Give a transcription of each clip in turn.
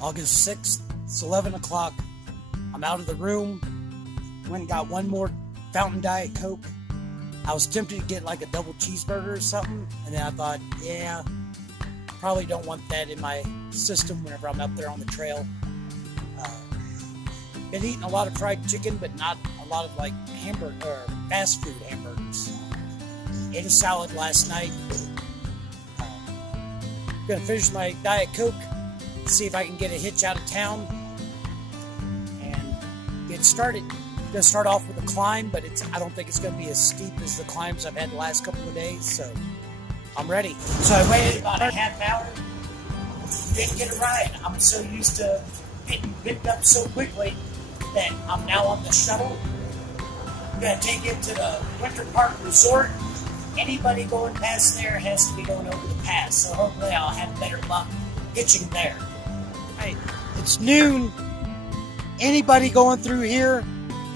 August 6th, it's 11 o'clock. I'm out of the room. Went and got one more Fountain Diet Coke. I was tempted to get like a double cheeseburger or something, and then I thought, yeah, probably don't want that in my system whenever I'm up there on the trail. Been eating a lot of fried chicken, but not a lot of like hamburger or fast food hamburgers. Ate a salad last night. Gonna finish my Diet Coke, see if I can get a hitch out of town, and get started. Gonna start off with a climb, but I don't think it's gonna be as steep as the climbs I've had the last couple of days, so I'm ready. So I waited about a half hour, didn't get a ride. I'm so used to getting picked up so quickly that I'm now on the shuttle. I'm gonna take it to the Winter Park Resort. Anybody going past there has to be going over the pass, so hopefully I'll have better luck hitching there. Right, it's noon. Anybody going through here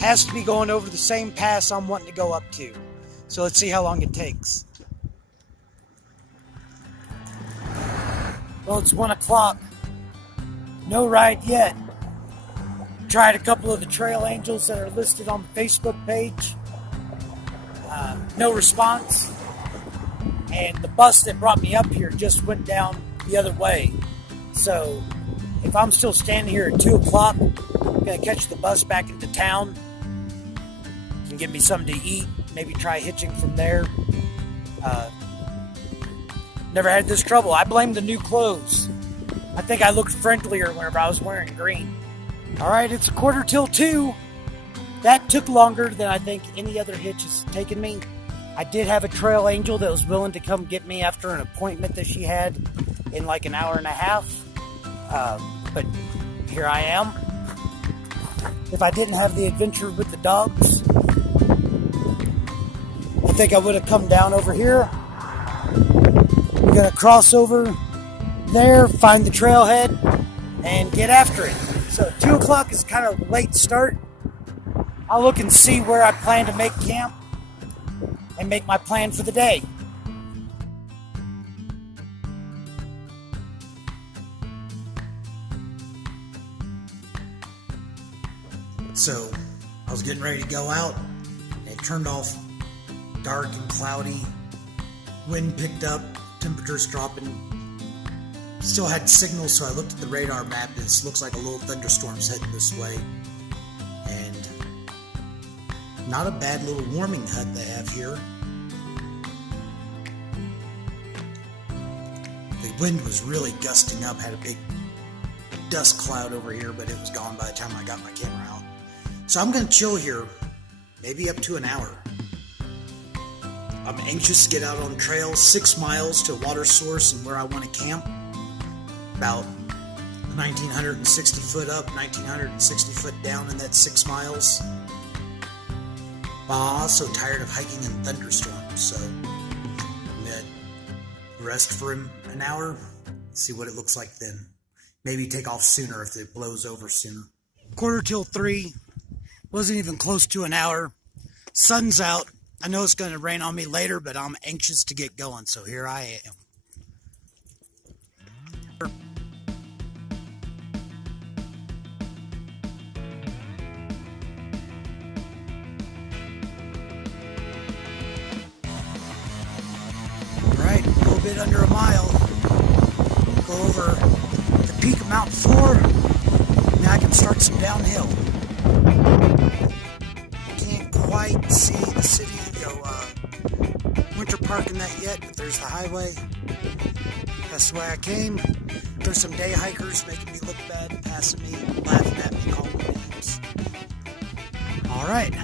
has to be going over the same pass I'm wanting to go up to. So let's see how long it takes. Well, it's 1 o'clock. No ride yet. Tried a couple of the trail angels that are listed on the Facebook page. No response. And the bus that brought me up here just went down the other way. So if I'm still standing here at 2 o'clock, I'm going to catch the bus back into town. Can get me something to eat. Maybe try hitching from there. Never had this trouble. I blame the new clothes. I think I looked friendlier whenever I was wearing green. Alright, it's 1:45. That took longer than I think any other hitch has taken me. I did have a trail angel that was willing to come get me after an appointment that she had in like an hour and a half. But here I am. If I didn't have the adventure with the dogs, I think I would have come down over here. We're going to cross over there, find the trailhead, and get after it. So 2 o'clock is kind of a late start. I'll look and see where I plan to make camp and make my plan for the day. So I was getting ready to go out, and it turned off dark and cloudy. Wind picked up, temperatures dropping. Still had signal, so I looked at the radar map. It looks like a little thunderstorm's heading this way. And not a bad little warming hut they have here. The wind was really gusting up, had a big dust cloud over here, but it was gone by the time I got my camera out. So I'm going to chill here, maybe up to an hour. I'm anxious to get out on the trail, 6 miles to a water source and where I want to camp. About 1,960 foot up, 1,960 foot down in that 6 miles. But I'm also tired of hiking in thunderstorms, so I'm going to rest for an hour, see what it looks like then. Maybe take off sooner if it blows over sooner. 2:45, wasn't even close to an hour. Sun's out. I know it's going to rain on me later, but I'm anxious to get going, so here I am. Alright, a little bit under a mile. Go over the peak of Mount 4. Now I can start some downhill. Can't quite see the city, Winter Park in that yet, but there's the highway. That's the way I came. There's some day hikers making me look bad, passing me, laughing at me, calling me names. Alright.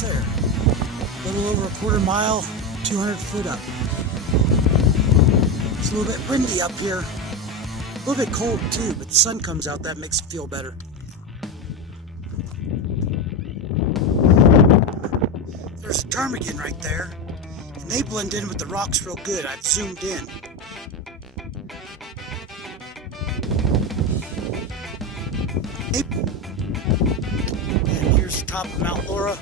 There. A little over a quarter mile, 200 foot up. It's a little bit windy up here. A little bit cold too, but the sun comes out, that makes it feel better. There's a ptarmigan right there, and they blend in with the rocks real good. I've zoomed in. And here's the top of Mount Laura.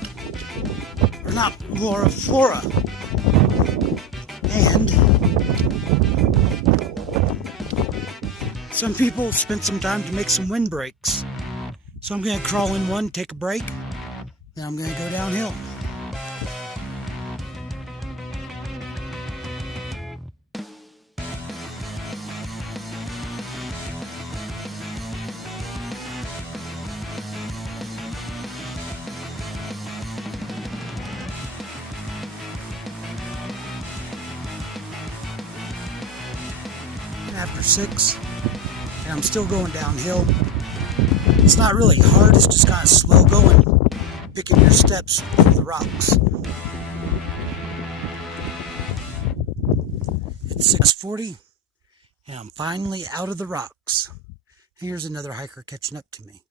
Or not Laura, Flora. And some people spent some time to make some windbreaks. So I'm going to crawl in one, take a break, then I'm going to go downhill. After 6, and I'm still going downhill. It's not really hard, it's just kind of slow going, picking your steps through the rocks. It's 6:40, and I'm finally out of the rocks. Here's another hiker catching up to me.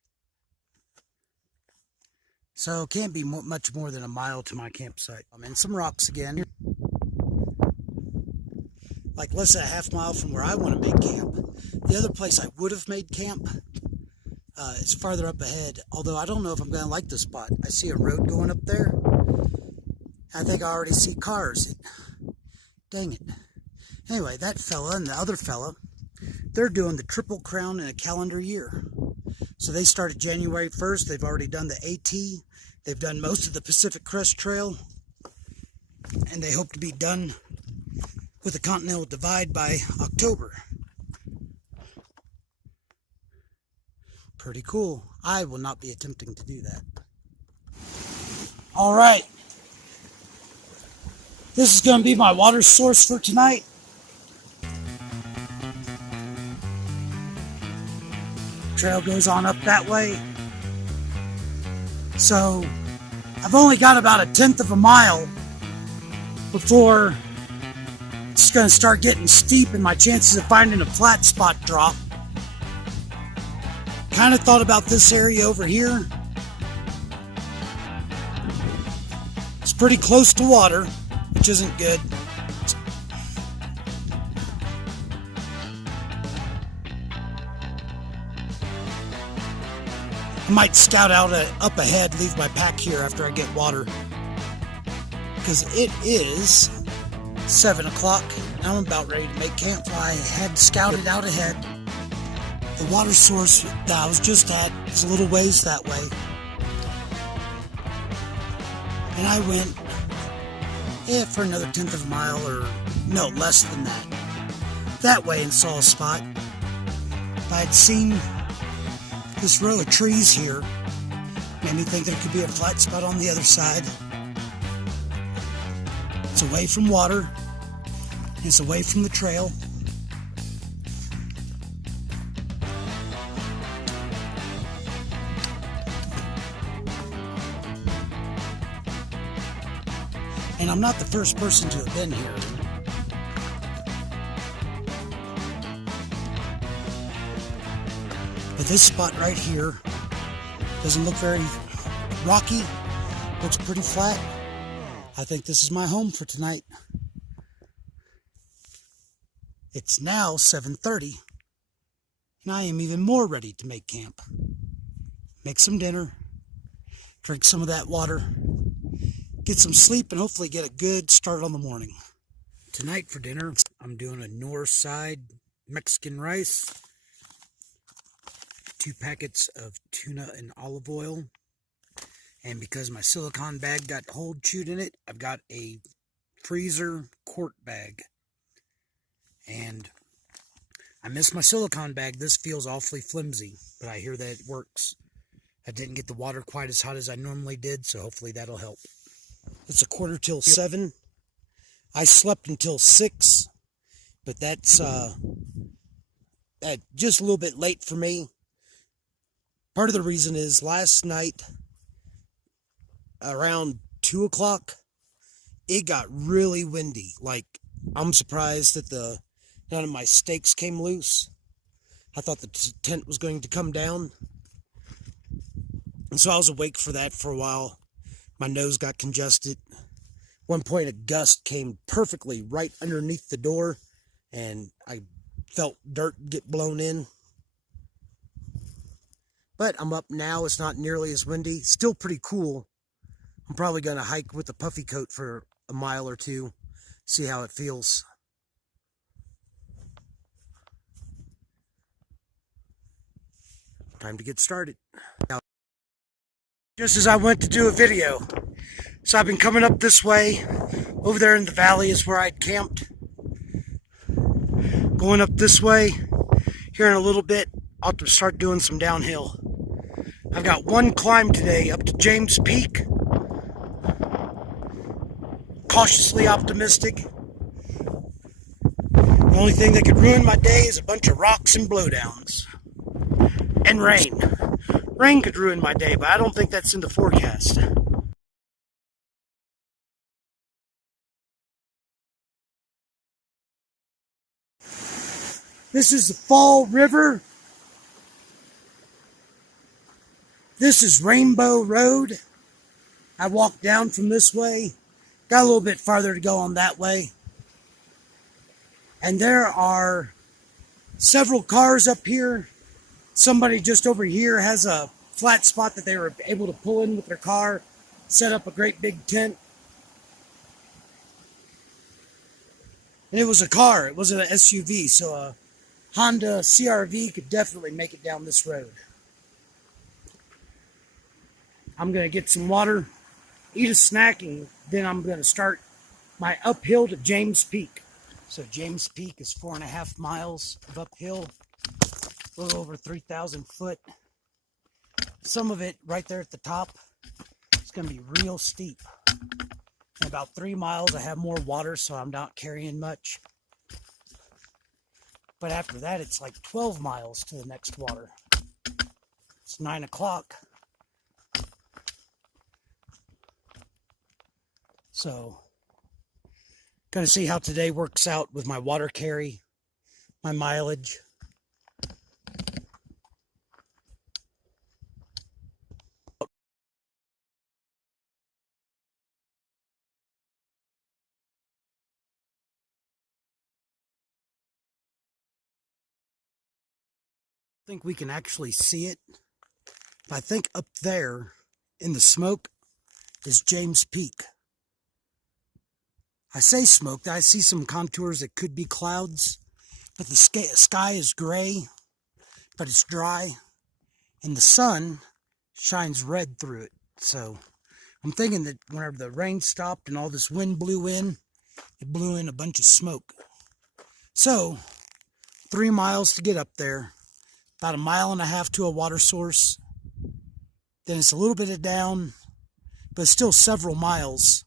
So it can't be much more than a mile to my campsite. I'm in some rocks again. Like less than a half mile from where I want to make camp. The other place I would have made camp is farther up ahead, although I don't know if I'm going to like this spot. I see a road going up there. I think I already see cars. Dang it. Anyway, that fella and the other fella, they're doing the Triple Crown in a calendar year. So they started January 1st. They've already done the AT. They've done most of the Pacific Crest Trail. And they hope to be done with the Continental Divide by October. Pretty cool. I will not be attempting to do that. All right. This is going to be my water source for tonight. Trail goes on up that way. So I've only got about 1/10 of a mile before it's going to start getting steep and my chances of finding a flat spot drop. Kind of thought about this area over here. It's pretty close to water, which isn't good. I might scout out up ahead, leave my pack here after I get water. Because it is 7 o'clock and I'm about ready to make camp. I had scouted out ahead. The water source that I was just at is a little ways that way. And I went for another 1/10 of a mile, or no, less than that way, and saw a spot. I had seen this row of trees here. Made me think there could be a flat spot on the other side. It's away from water. It's away from the trail. And I'm not the first person to have been here. But this spot right here doesn't look very rocky. Looks pretty flat. I think this is my home for tonight. It's now 7:30, and I am even more ready to make camp. Make some dinner, drink some of that water, get some sleep, and hopefully get a good start on the morning. Tonight for dinner, I'm doing a north side Mexican rice, 2 packets of tuna and olive oil, and because my silicone bag got hole chewed in it, I've got a freezer quart bag. And I miss my silicone bag. This feels awfully flimsy, but I hear that it works. I didn't get the water quite as hot as I normally did, so hopefully that'll help. It's 7:15. I slept until 6, but that's just a little bit late for me. Part of the reason is last night, around 2 o'clock, it got really windy. Like, I'm surprised that none of my stakes came loose. I thought the tent was going to come down. And so I was awake for that for a while. My nose got congested. One point, a gust came perfectly right underneath the door, and I felt dirt get blown in. But I'm up now. It's not nearly as windy. Still pretty cool. I'm probably going to hike with a puffy coat for a mile or two. see how it feels. Time to get started. Just as I went to do a video, so I've been coming up this way. Over there in the valley is where I'd camped. Going up this way. Here in a little bit, I'll have to start doing some downhill. I've got one climb today up to James Peak. Cautiously optimistic. The only thing that could ruin my day is a bunch of rocks and blowdowns. And rain. Rain could ruin my day, but I don't think that's in the forecast. This is the Fall River. This is Rainbow Road. I walked down from this way. Got a little bit farther to go on that way. And there are several cars up here. Somebody just over here has a flat spot that they were able to pull in with their car, set up a great big tent. And it was a car. It wasn't an SUV, so a Honda CR-V could definitely make it down this road. I'm going to get some water, eat a snack, and then I'm going to start my uphill to James Peak. So James Peak is 4.5 miles of uphill, a little over 3,000 foot. Some of it right there at the top, it's going to be real steep. In about 3 miles, I have more water, so I'm not carrying much. But after that, it's like 12 miles to the next water. It's 9 o'clock. So, gonna see how today works out with my water carry, my mileage. I think we can actually see it. I think up there in the smoke is James Peak. I say smoke, I see some contours that could be clouds, but the sky is gray, but it's dry, and the sun shines red through it. So I'm thinking that whenever the rain stopped and all this wind blew in, it blew in a bunch of smoke. So 3 miles to get up there, about 1.5 miles to a water source. Then it's a little bit of down, but still several miles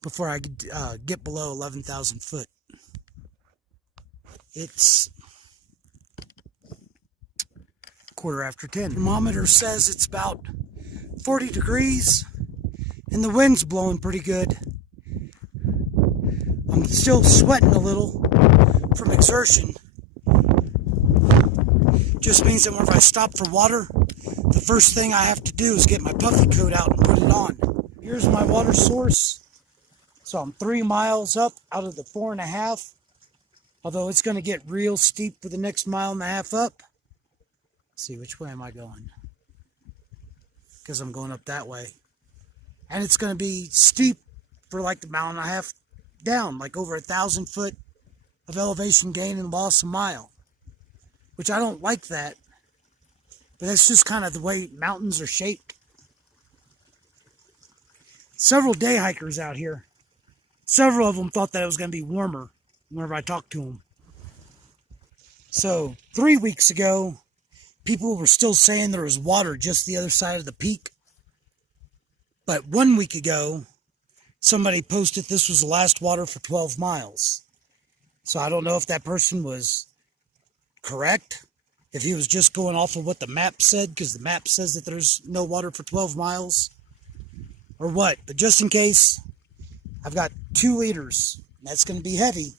before I get below 11,000 foot. It's 10:15. Thermometer says it's about 40 degrees and the wind's blowing pretty good. I'm still sweating a little from exertion. Just means that whenever I stop for water, the first thing I have to do is get my puffy coat out and put it on. Here's my water source. So I'm 3 miles up out of the 4.5, although it's going to get real steep for the next 1.5 miles up. Let's see, which way am I going? Because I'm going up that way. And it's going to be steep for like the 1.5 miles down, like over 1,000 foot of elevation gain and loss a mile. Which I don't like that, but that's just kind of the way mountains are shaped. Several day hikers out here. Several of them thought that it was going to be warmer whenever I talked to them. So 3 weeks ago, people were still saying there was water just the other side of the peak. But 1 week ago, somebody posted this was the last water for 12 miles. So I don't know if that person was correct, if he was just going off of what the map said, because the map says that there's no water for 12 miles, or what. But just in case, I've got 2 liters. That's going to be heavy.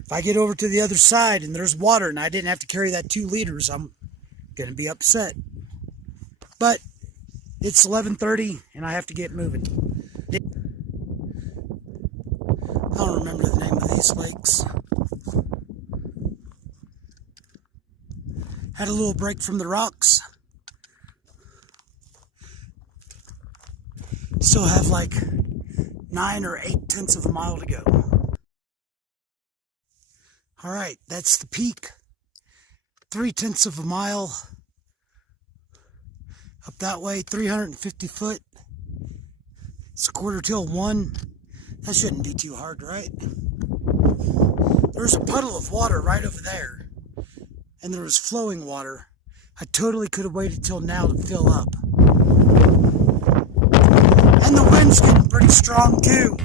If I get over to the other side and there's water and I didn't have to carry that 2 liters, I'm going to be upset. But it's 11:30 and I have to get moving. I don't remember the name of these lakes. Had a little break from the rocks. Still have like 9 or 8/10 of a mile to go. All right, that's the peak. 3/10 of a mile up that way, 350 foot. It's a quarter till 1. That shouldn't be too hard, right? There's a puddle of water right over there, and there was flowing water. I totally could have waited till now to fill up. And the wind's getting pretty strong too.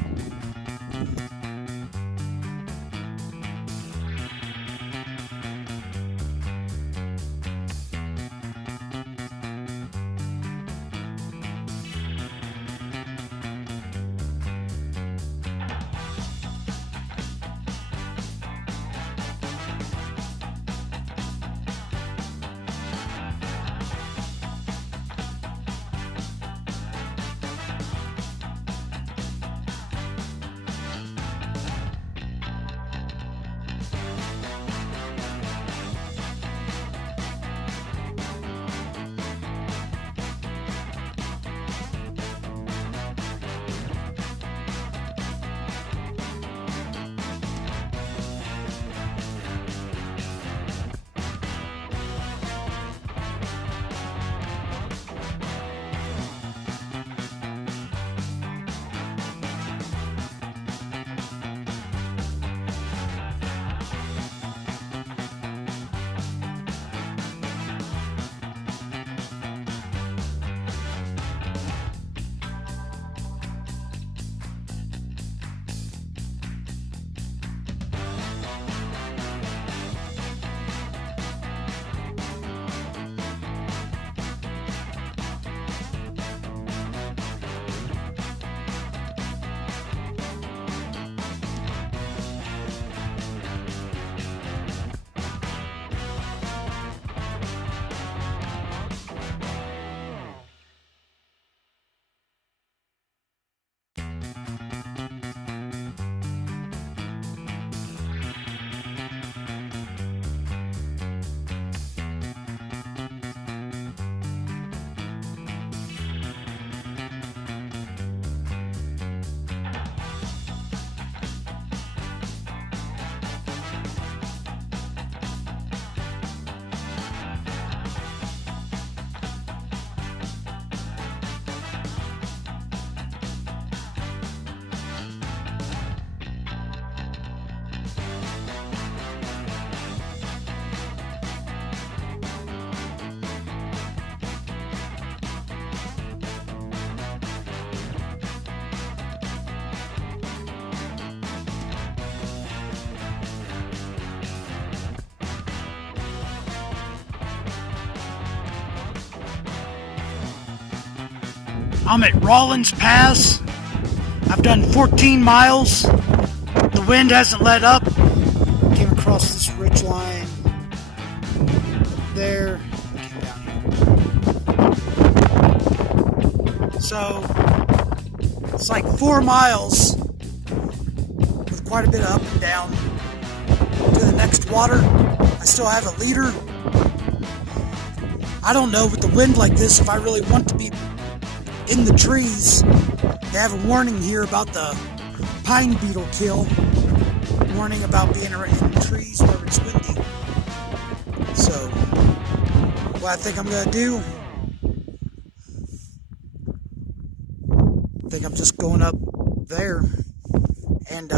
I'm at Rollins Pass. I've done 14 miles. The wind hasn't let up. Came across this ridge line up there. Came down here. So it's like 4 miles with quite a bit of up and down to the next water. I still have a leader. I don't know with the wind like this if I really want to be in the trees. They have a warning here about the pine beetle kill. Warning about being in the trees whenever it's windy. So, what I think I'm going to do, I think I'm just going up there. And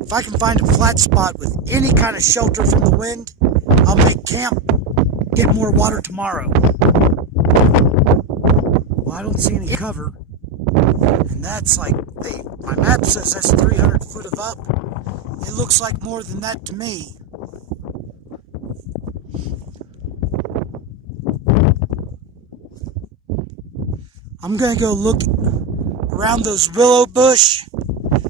if I can find a flat spot with any kind of shelter from the wind, I'll make camp, get more water tomorrow. Well, I don't see any cover, and that's like, my map says that's 300 foot of up. It looks like more than that to me. I'm going to go look around those willow bush,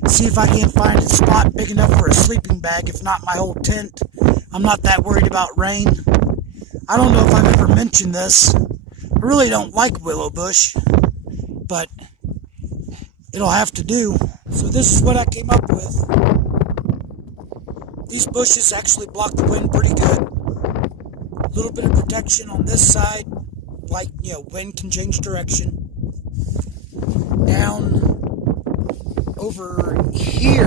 see if I can't find a spot big enough for a sleeping bag, if not my whole tent. I'm not that worried about rain. I don't know if I've ever mentioned this. I really don't like willow bush, but it'll have to do. So this is what I came up with. These bushes actually block the wind pretty good. A little bit of protection on this side, like, wind can change direction. Down over here,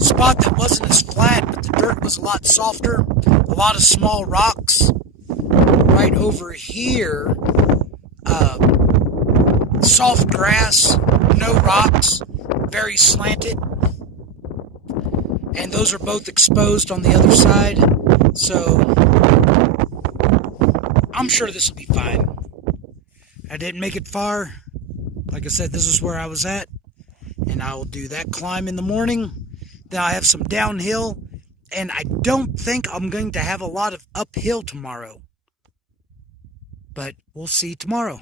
spot that wasn't as flat, but the dirt was a lot softer, a lot of small rocks. Right over here, soft grass, no rocks, very slanted. And those are both exposed on the other side, so I'm sure this will be fine. I didn't make it far. Like I said, this is where I was at, and I will do that climb in the morning. Then I have some downhill, and I don't think I'm going to have a lot of uphill tomorrow. But we'll see tomorrow.